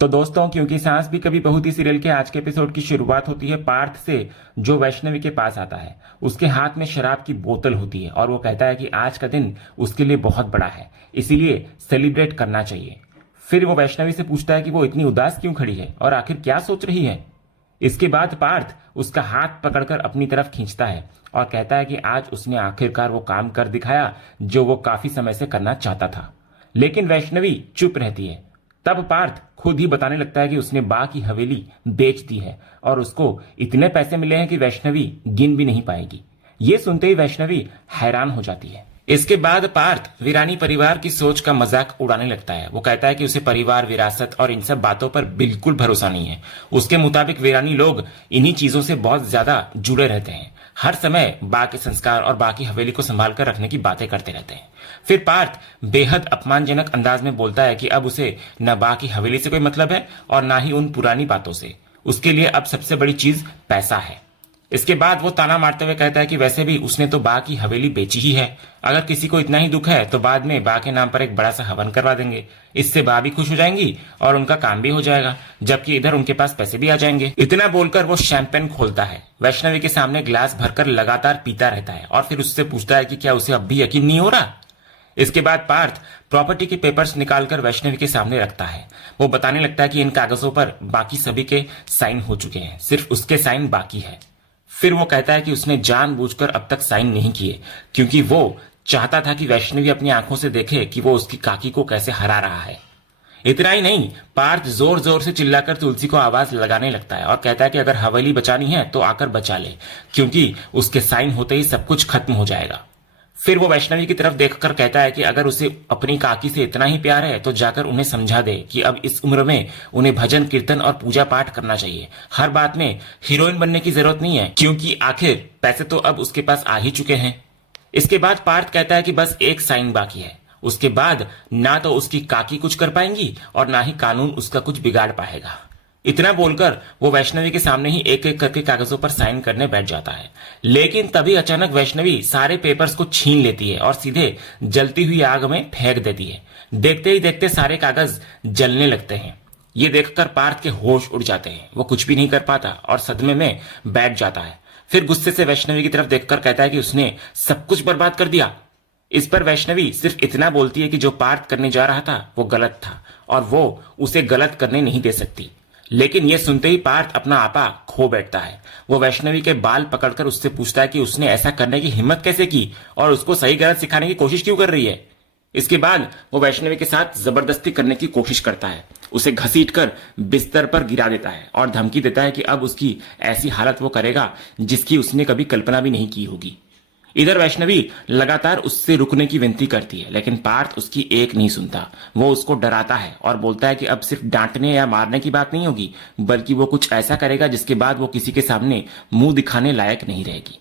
तो दोस्तों, क्योंकि सांस भी कभी बहू थी सीरियल के आज के एपिसोड की शुरुआत होती है पार्थ से, जो वैष्णवी के पास आता है। उसके हाथ में शराब की बोतल होती है और वो कहता है कि आज का दिन उसके लिए बहुत बड़ा है, इसीलिए सेलिब्रेट करना चाहिए। फिर वो वैष्णवी से पूछता है कि वो इतनी उदास क्यों खड़ी है और आखिर क्या सोच रही है। इसके बाद पार्थ उसका हाथ पकड़कर अपनी तरफ खींचता है और कहता है कि आज उसने आखिरकार वो काम कर दिखाया जो वो काफी समय से करना चाहता था। लेकिन वैष्णवी चुप रहती है। तब पार्थ खुद ही बताने लगता है कि उसने बा की हवेली बेच दी है और उसको इतने पैसे मिले हैं कि वैष्णवी गिन भी नहीं पाएगी। ये सुनते ही वैष्णवी हैरान हो जाती है। इसके बाद पार्थ वीरानी परिवार की सोच का मजाक उड़ाने लगता है। वो कहता है कि उसे परिवार, विरासत और इन सब बातों पर बिल्कुल भरोसा नहीं है। उसके मुताबिक वीरानी लोग इन्हीं चीजों से बहुत ज्यादा जुड़े रहते हैं, हर समय बा के संस्कार और बा की हवेली को संभाल कर रखने की बातें करते रहते हैं। फिर पार्थ बेहद अपमानजनक अंदाज में बोलता है कि अब उसे न बा की हवेली से कोई मतलब है और ना ही उन पुरानी बातों से। उसके लिए अब सबसे बड़ी चीज पैसा है। इसके बाद वो ताना मारते हुए कहता है कि वैसे भी उसने तो बा की हवेली बेची ही है। अगर किसी को इतना ही दुख है तो बाद में बा के नाम पर एक बड़ा सा हवन करवा देंगे। इससे बा भी खुश हो जाएंगी और उनका काम भी हो जाएगा, जबकि इधर उनके पास पैसे भी आ जाएंगे। इतना बोलकर वो शैंपेन खोलता है, वैष्णवी के सामने ग्लास भरकर लगातार पीता रहता है और फिर उससे पूछता है कि क्या उसे अब भी यकीन नहीं हो रहा। इसके बाद पार्थ प्रॉपर्टी के पेपर्स निकालकर वैष्णवी के सामने रखता है। वो बताने लगता है कि इन कागजों पर बाकी सभी के साइन हो चुके हैं, सिर्फ उसके साइन बाकी है। फिर वो कहता है कि उसने जानबूझकर अब तक साइन नहीं किए, क्योंकि वो चाहता था कि वैष्णवी अपनी आंखों से देखे कि वो उसकी काकी को कैसे हरा रहा है। इतना ही नहीं, पार्थ जोर जोर से चिल्लाकर तुलसी को आवाज लगाने लगता है और कहता है कि अगर हवेली बचानी है तो आकर बचा ले, क्योंकि उसके साइन होते ही सब कुछ खत्म हो जाएगा। फिर वो वैष्णवी की तरफ देखकर कहता है कि अगर उसे अपनी काकी से इतना ही प्यार है तो जाकर उन्हें समझा दे कि अब इस उम्र में उन्हें भजन कीर्तन और पूजा पाठ करना चाहिए। हर बात में हीरोइन बनने की जरूरत नहीं है, क्योंकि आखिर पैसे तो अब उसके पास आ ही चुके हैं। इसके बाद पार्थ कहता है कि बस एक साइन बाकी है, उसके बाद ना तो उसकी काकी कुछ कर पाएंगी और ना ही कानून उसका कुछ बिगाड़ पाएगा। इतना बोलकर वो वैष्णवी के सामने ही एक एक करके कागजों पर साइन करने बैठ जाता है। लेकिन तभी अचानक वैष्णवी सारे पेपर्स को छीन लेती है और सीधे जलती हुई आग में फेंक देती है। देखते ही देखते सारे कागज जलने लगते हैं। ये देखकर पार्थ के होश उड़ जाते हैं। वो कुछ भी नहीं कर पाता और सदमे में बैठ जाता है। फिर गुस्से से वैष्णवी की तरफ देखकर कहता है कि उसने सब कुछ बर्बाद कर दिया। इस पर वैष्णवी सिर्फ इतना बोलती है कि जो पार्थ करने जा रहा था वो गलत था और वो उसे गलत करने नहीं दे सकती। लेकिन यह सुनते ही पार्थ अपना आपा खो बैठता है। वो वैष्णवी के बाल पकड़कर उससे पूछता है कि उसने ऐसा करने की हिम्मत कैसे की और उसको सही गलत सिखाने की कोशिश क्यों कर रही है। इसके बाद वो वैष्णवी के साथ जबरदस्ती करने की कोशिश करता है, उसे घसीटकर बिस्तर पर गिरा देता है और धमकी देता है कि अब उसकी ऐसी हालत वो करेगा जिसकी उसने कभी कल्पना भी नहीं की होगी। इधर वैष्णवी लगातार उससे रुकने की विनती करती है, लेकिन पार्थ उसकी एक नहीं सुनता। वो उसको डराता है और बोलता है कि अब सिर्फ डांटने या मारने की बात नहीं होगी, बल्कि वो कुछ ऐसा करेगा जिसके बाद वो किसी के सामने मुंह दिखाने लायक नहीं रहेगी।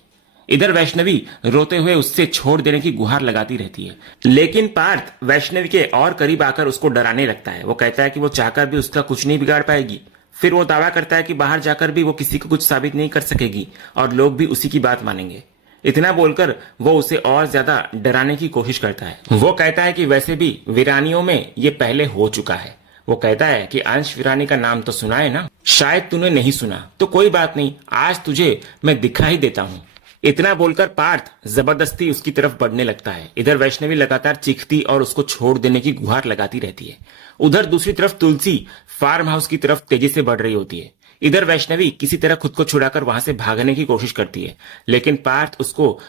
इधर वैष्णवी रोते हुए उससे छोड़ देने की गुहार लगाती रहती है, लेकिन पार्थ वैष्णवी के और करीब आकर उसको डराने लगता है। वो कहता है कि वो चाहकर भी उसका कुछ नहीं बिगाड़ पाएगी। फिर वो दावा करता है कि बाहर जाकर भी वो किसी को कुछ साबित नहीं कर सकेगी और लोग भी उसी की बात मानेंगे। इतना बोलकर वो उसे और ज्यादा डराने की कोशिश करता है। वो कहता है कि वैसे भी वीरानियों में ये पहले हो चुका है। वो कहता है कि अंश वीरानी का नाम तो सुना है ना, शायद तूने नहीं सुना, तो कोई बात नहीं, आज तुझे मैं दिखा ही देता हूँ। इतना बोलकर पार्थ जबरदस्ती उसकी तरफ बढ़ने लगता है। इधर वैष्णवी लगातार चीखती और उसको छोड़ देने की गुहार लगाती रहती है। उधर दूसरी तरफ तुलसी फार्म हाउस की तरफ तेजी से बढ़ रही होती है। इधर वैष्णवी किसी तरह खुद को छुड़ाकर वहां से भागने की कोशिश करती है, लेकिन पार्थ उसको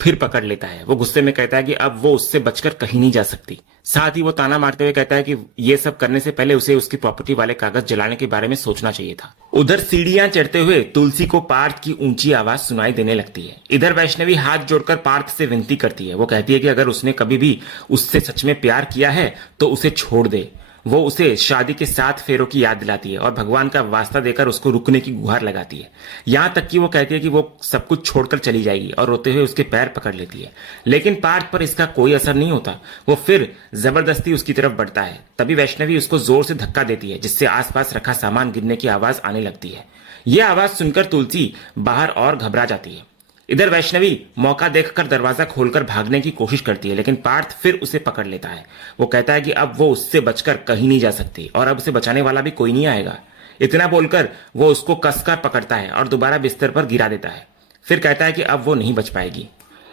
फिर पकड़ लेता है। वो गुस्से में कहता है कि अब वो उससे बचकर कहीं नहीं जा सकती। साथ ही वो ताना मारते हुए कहता है कि ये सब करने से पहले उसे उसकी प्रॉपर्टी वाले कागज जलाने के बारे में सोचना चाहिए था। उधर सीढ़ियां चढ़ते हुए तुलसी को पार्थ की ऊंची आवाज सुनाई देने लगती है। इधर वैष्णवी हाथ जोड़कर पार्थ से विनती करती है। वो कहती है कि अगर उसने कभी भी उससे सच में प्यार किया है तो उसे छोड़ दे। वो उसे शादी के 7 फेरों की याद दिलाती है और भगवान का वास्ता देकर उसको रुकने की गुहार लगाती है। यहां तक कि वो कहती है कि वो सब कुछ छोड़कर चली जाएगी और रोते हुए उसके पैर पकड़ लेती है। लेकिन पार्थ पर इसका कोई असर नहीं होता। वो फिर जबरदस्ती उसकी तरफ बढ़ता है। तभी वैष्णवी उसको जोर से धक्का देती है, जिससे आसपास रखा सामान गिरने की आवाज आने लगती है। यह आवाज सुनकर तुलसी बाहर और घबरा जाती है। इधर वैष्णवी मौका देखकर दरवाजा खोलकर भागने की कोशिश करती है, लेकिन पार्थ फिर उसे पकड़ लेता है। वो कहता है कि अब वो उससे बचकर कहीं नहीं जा सकती और अब उसे बचाने वाला भी कोई नहीं आएगा। इतना बोलकर वो उसको कसकर पकड़ता है और दोबारा बिस्तर पर गिरा देता है। फिर कहता है कि अब वो नहीं बच पाएगी।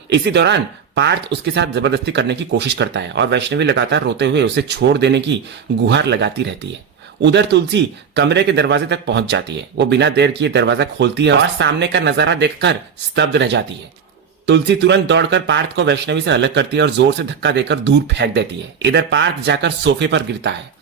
इसी दौरान पार्थ उसके साथ जबरदस्ती करने की कोशिश करता है और वैष्णवी लगातार रोते हुए उसे छोड़ देने की गुहार लगाती रहती है। उधर तुलसी कमरे के दरवाजे तक पहुंच जाती है। वो बिना देर किए दरवाजा खोलती है और सामने का नजारा देखकर स्तब्ध रह जाती है। तुलसी तुरंत दौड़कर पार्थ को वैष्णवी से अलग करती है और जोर से धक्का देकर दूर फेंक देती है। इधर पार्थ जाकर सोफे पर गिरता है।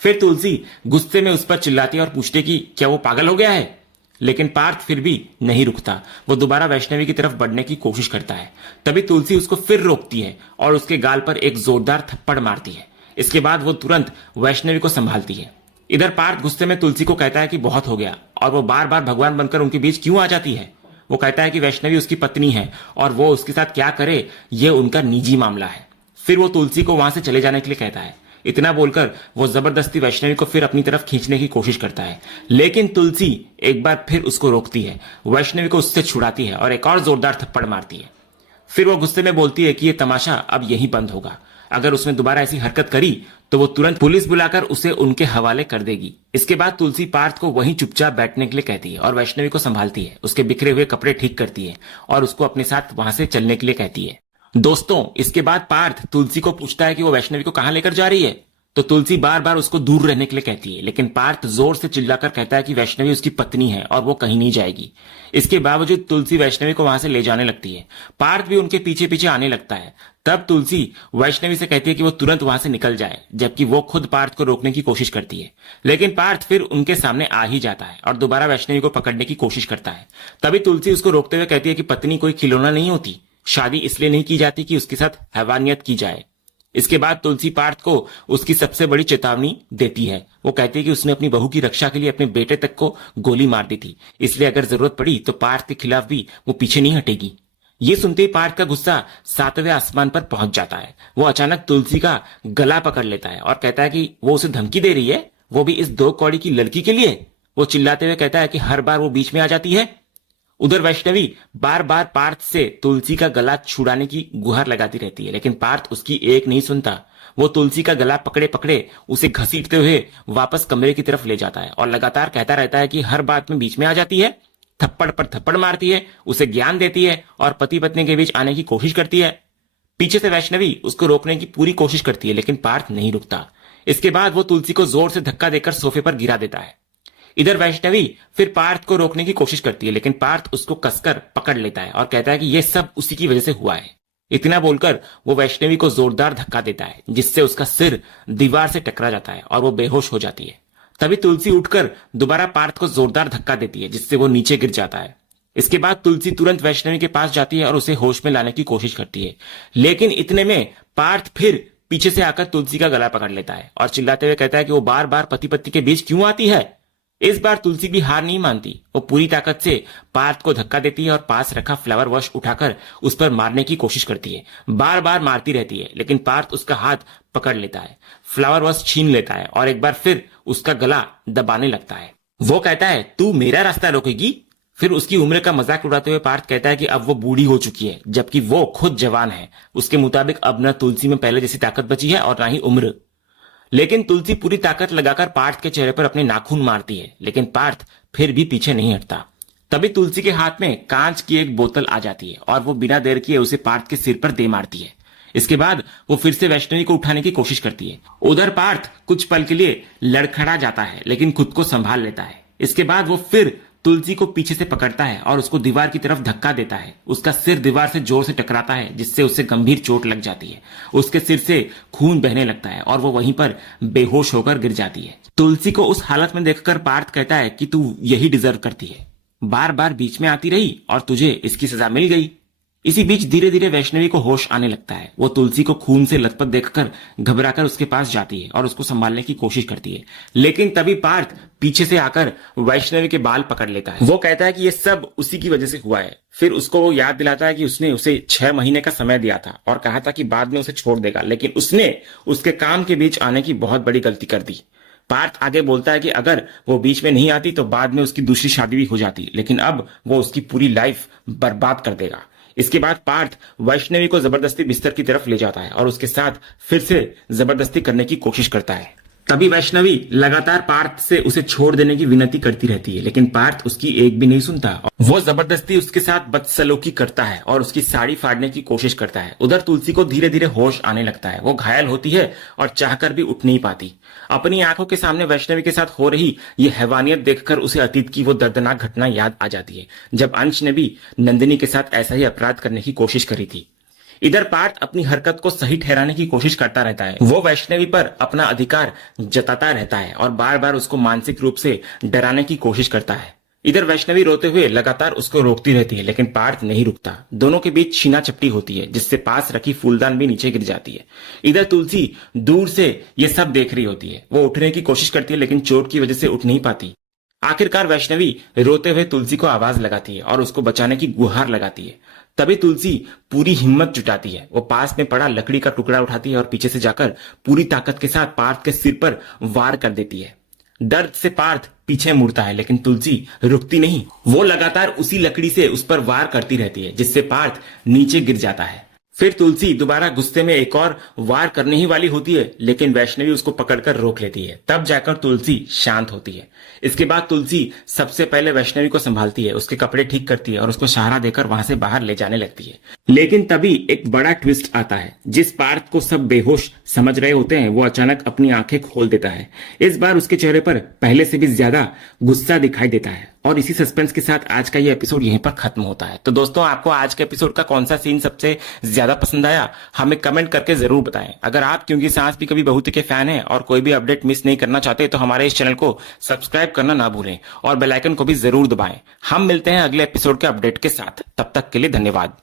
फिर तुलसी गुस्से में उस पर चिल्लाती है और पूछती है कि क्या वो पागल हो गया है, लेकिन पार्थ फिर भी नहीं रुकता। वो दोबारा वैष्णवी की तरफ बढ़ने की कोशिश करता है। तभी तुलसी उसको फिर रोकती है और उसके गाल पर एक जोरदार थप्पड़ मारती है। इसके बाद वो तुरंत वैष्णवी को संभालती है। इधर पार्थ गुस्से में तुलसी को कहता है कि बहुत हो गया और वो बार बार भगवान बनकर उनके बीच क्यों आ जाती है। वो कहता है कि वैष्णवी उसकी पत्नी है और वो उसके साथ क्या करे ये उनका निजी मामला है। फिर वो तुलसी को वहां से चले जाने के लिए कहता है। इतना बोलकर वो जबरदस्ती वैष्णवी को फिर अपनी तरफ खींचने की कोशिश करता है, लेकिन तुलसी एक बार फिर उसको रोकती है, वैष्णवी को उससे छुड़ाती है और एक और जोरदार थप्पड़ मारती है। फिर वो गुस्से में बोलती है कि ये तमाशा अब यहीं बंद होगा। अगर उसने दोबारा ऐसी हरकत करी तो वो तुरंत पुलिस बुलाकर उसे उनके हवाले कर देगी। इसके बाद तुलसी पार्थ को वहीं चुपचाप बैठने के लिए कहती है और वैष्णवी को संभालती है, उसके बिखरे हुए कपड़े ठीक करती है और उसको अपने साथ वहां से चलने के लिए कहती है। दोस्तों, इसके बाद पार्थ तुलसी को पूछता है कि वो वैष्णवी को कहां लेकर जा रही है, तो तुलसी बार बार उसको दूर रहने के लिए कहती है, लेकिन पार्थ जोर से चिल्लाकर कहता है कि वैष्णवी उसकी पत्नी है और वो कहीं नहीं जाएगी। इसके बावजूद तुलसी वैष्णवी को वहां से ले जाने लगती है। पार्थ भी उनके पीछे पीछे आने लगता है। तब तुलसी वैष्णवी से कहती है कि वो तुरंत वहां से निकल जाए, जबकि वो खुद पार्थ को रोकने की कोशिश करती है, लेकिन पार्थ फिर उनके सामने आ ही जाता है और दोबारा वैष्णवी को पकड़ने की कोशिश करता है। तभी तुलसी उसको रोकते हुए कहती है कि पत्नी कोई खिलौना नहीं होती, शादी इसलिए नहीं की जाती कि उसके साथ हैवानियत की जाए। इसके बाद तुलसी पार्थ को उसकी सबसे बड़ी चेतावनी देती है। वो कहती है कि उसने अपनी बहू की रक्षा के लिए अपने बेटे तक को गोली मार दी थी, इसलिए अगर जरूरत पड़ी तो पार्थ के खिलाफ भी वो पीछे नहीं हटेगी। ये सुनते ही पार्थ का गुस्सा 7वें आसमान पर पहुंच जाता है। वो अचानक तुलसी का गला पकड़ लेता है और कहता है कि वो उसे धमकी दे रही है, वो भी इस 2 कौड़ी की लड़की के लिए। वो चिल्लाते हुए कहता है कि हर बार वो बीच में आ जाती है। उधर वैष्णवी बार बार पार्थ से तुलसी का गला छुड़ाने की गुहार लगाती रहती है, लेकिन पार्थ उसकी एक नहीं सुनता। वो तुलसी का गला पकड़े पकड़े उसे घसीटते हुए वापस कमरे की तरफ ले जाता है और लगातार कहता रहता है कि हर बात में बीच में आ जाती है, थप्पड़ पर थप्पड़ मारती है, उसे ज्ञान देती है और पति पत्नी के बीच आने की कोशिश करती है। पीछे से वैष्णवी उसको रोकने की पूरी कोशिश करती है, लेकिन पार्थ नहीं रुकता। इसके बाद वो तुलसी को जोर से धक्का देकर सोफे पर गिरा देता है। इधर वैष्णवी फिर पार्थ को रोकने की कोशिश करती है, लेकिन पार्थ उसको कसकर पकड़ लेता है और कहता है कि यह सब उसी की वजह से हुआ है। इतना बोलकर वो वैष्णवी को जोरदार धक्का देता है, जिससे उसका सिर दीवार से टकरा जाता है और वो बेहोश हो जाती है। तभी तुलसी उठकर दोबारा पार्थ को जोरदार धक्का देती है, जिससे वो नीचे गिर जाता है। इसके बाद तुलसी तुरंत वैष्णवी के पास जाती है और उसे होश में लाने की कोशिश करती है, लेकिन इतने में पार्थ फिर पीछे से आकर तुलसी का गला पकड़ लेता है और चिल्लाते हुए कहता है कि वो बार बार पति पत्नी के बीच क्यों आती है। इस बार तुलसी भी हार नहीं मानती। वो पूरी ताकत से पार्थ को धक्का देती है और पास रखा फ्लावर वॉश उठाकर उस पर मारने की कोशिश करती है। बार बार मारती रहती है, लेकिन पार्थ उसका हाथ पकड़ लेता है, फ्लावर वॉश छीन लेता है और एक बार फिर उसका गला दबाने लगता है। वो कहता है, तू मेरा रास्ता रोकेगी? फिर उसकी उम्र का मजाक उड़ाते हुए पार्थ कहता है कि अब वो बूढ़ी हो चुकी है, जबकि वो खुद जवान है। उसके मुताबिक अब न तुलसी में पहले जैसी ताकत बची है और ना ही उम्र। लेकिन तुलसी पूरी ताकत लगाकर पार्थ के चेहरे पर अपने नाखून मारती है, लेकिन पार्थ फिर भी पीछे नहीं हटता। तभी तुलसी के हाथ में कांच की एक बोतल आ जाती है और वो बिना देर किए उसे पार्थ के सिर पर दे मारती है। इसके बाद वो फिर से वैष्णवी को उठाने की कोशिश करती है। उधर पार्थ कुछ पल के लिए लड़खड़ा जाता है, लेकिन खुद को संभाल लेता है। इसके बाद वो फिर तुलसी को पीछे से पकड़ता है और उसको दीवार की तरफ धक्का देता है। उसका सिर दीवार से जोर से टकराता है, जिससे उसे गंभीर चोट लग जाती है। उसके सिर से खून बहने लगता है और वो वहीं पर बेहोश होकर गिर जाती है। तुलसी को उस हालत में देखकर पार्थ कहता है कि तू यही डिजर्व करती है, बार बार बीच में आती रही और तुझे इसकी सजा मिल गई। इसी बीच धीरे धीरे वैष्णवी को होश आने लगता है। वो तुलसी को खून से लथपथ देखकर घबराकर उसके पास जाती है और उसको संभालने की कोशिश करती है, लेकिन तभी पार्थ पीछे से आकर वैष्णवी के बाल पकड़ लेता है। वो कहता है कि ये सब उसी की वजह से हुआ है। फिर उसको वो याद दिलाता है कि उसने उसे 6 महीने का समय दिया था और कहा था कि बाद में उसे छोड़ देगा, लेकिन उसने उसके काम के बीच आने की बहुत बड़ी गलती कर दी। पार्थ आगे बोलता है कि अगर वो बीच में नहीं आती तो बाद में उसकी दूसरी शादी भी हो जाती, लेकिन अब वो उसकी पूरी लाइफ बर्बाद कर देगा। इसके बाद पार्थ वैष्णवी को जबरदस्ती बिस्तर की तरफ ले जाता है और उसके साथ फिर से जबरदस्ती करने की कोशिश करता है। तभी वैष्णवी लगातार पार्थ से उसे छोड़ देने की विनती करती रहती है, लेकिन पार्थ उसकी एक भी नहीं सुनता। वो जबरदस्ती उसके साथ बदसलूकी करता है और उसकी साड़ी फाड़ने की कोशिश करता है। उधर तुलसी को धीरे धीरे होश आने लगता है। वो घायल होती है और चाहकर भी उठ नहीं पाती। अपनी आंखों के सामने वैष्णवी के साथ हो रही ये हैवानियत देखकर उसे अतीत की वो दर्दनाक घटना याद आ जाती है, जब अंश ने भी नंदिनी के साथ ऐसा ही अपराध करने की कोशिश करी थी। इधर पार्थ अपनी हरकत को सही ठहराने की कोशिश करता रहता है। वो वैष्णवी पर अपना अधिकार जताता रहता है और बार बार उसको मानसिक रूप से डराने की कोशिश करता है। इधर वैष्णवी रोते हुए लगातार उसको रोकती रहती है, लेकिन पार्थ नहीं रुकता। दोनों के बीच छीना चपटी होती है, जिससे पास रखी फूलदान भी नीचे गिर जाती है। इधर तुलसी दूर से ये सब देख रही होती है। वो उठने की कोशिश करती है, लेकिन चोट की वजह से उठ नहीं पाती। आखिरकार वैष्णवी रोते हुए तुलसी को आवाज लगाती है और उसको बचाने की गुहार लगाती है। तभी तुलसी पूरी हिम्मत जुटाती है। वो पास में पड़ा लकड़ी का टुकड़ा उठाती है और पीछे से जाकर पूरी ताकत के साथ पार्थ के सिर पर वार कर देती है। दर्द से पार्थ पीछे मुड़ता है, लेकिन तुलसी रुकती नहीं। वो लगातार उसी लकड़ी से उस पर वार करती रहती है, जिससे पार्थ नीचे गिर जाता है। फिर तुलसी दोबारा गुस्से में एक और वार करने ही वाली होती है, लेकिन वैष्णवी उसको पकड़कर रोक लेती है। तब जाकर तुलसी शांत होती है। इसके बाद तुलसी सबसे पहले वैष्णवी को संभालती है, उसके कपड़े ठीक करती है और उसको सहारा देकर वहां से बाहर ले जाने लगती है। लेकिन तभी एक बड़ा ट्विस्ट आता है। जिस पार्थ को सब बेहोश समझ रहे होते हैं, वो अचानक अपनी आंखें खोल देता है। इस बार उसके चेहरे पर पहले से भी ज्यादा गुस्सा दिखाई देता है। और इसी सस्पेंस के साथ आज का ये एपिसोड यहीं पर खत्म होता है। तो दोस्तों, आपको आज के एपिसोड का कौन सा सीन सबसे ज्यादा पसंद आया, हमें कमेंट करके जरूर बताएं। अगर आप क्योंकि सास भी कभी बहू के फैन हैं और कोई भी अपडेट मिस नहीं करना चाहते, तो हमारे इस चैनल को सब्सक्राइब करना ना भूलें और बेल आइकन को भी जरूर दबाएं। हम मिलते हैं अगले एपिसोड के अपडेट के साथ। तब तक के लिए धन्यवाद।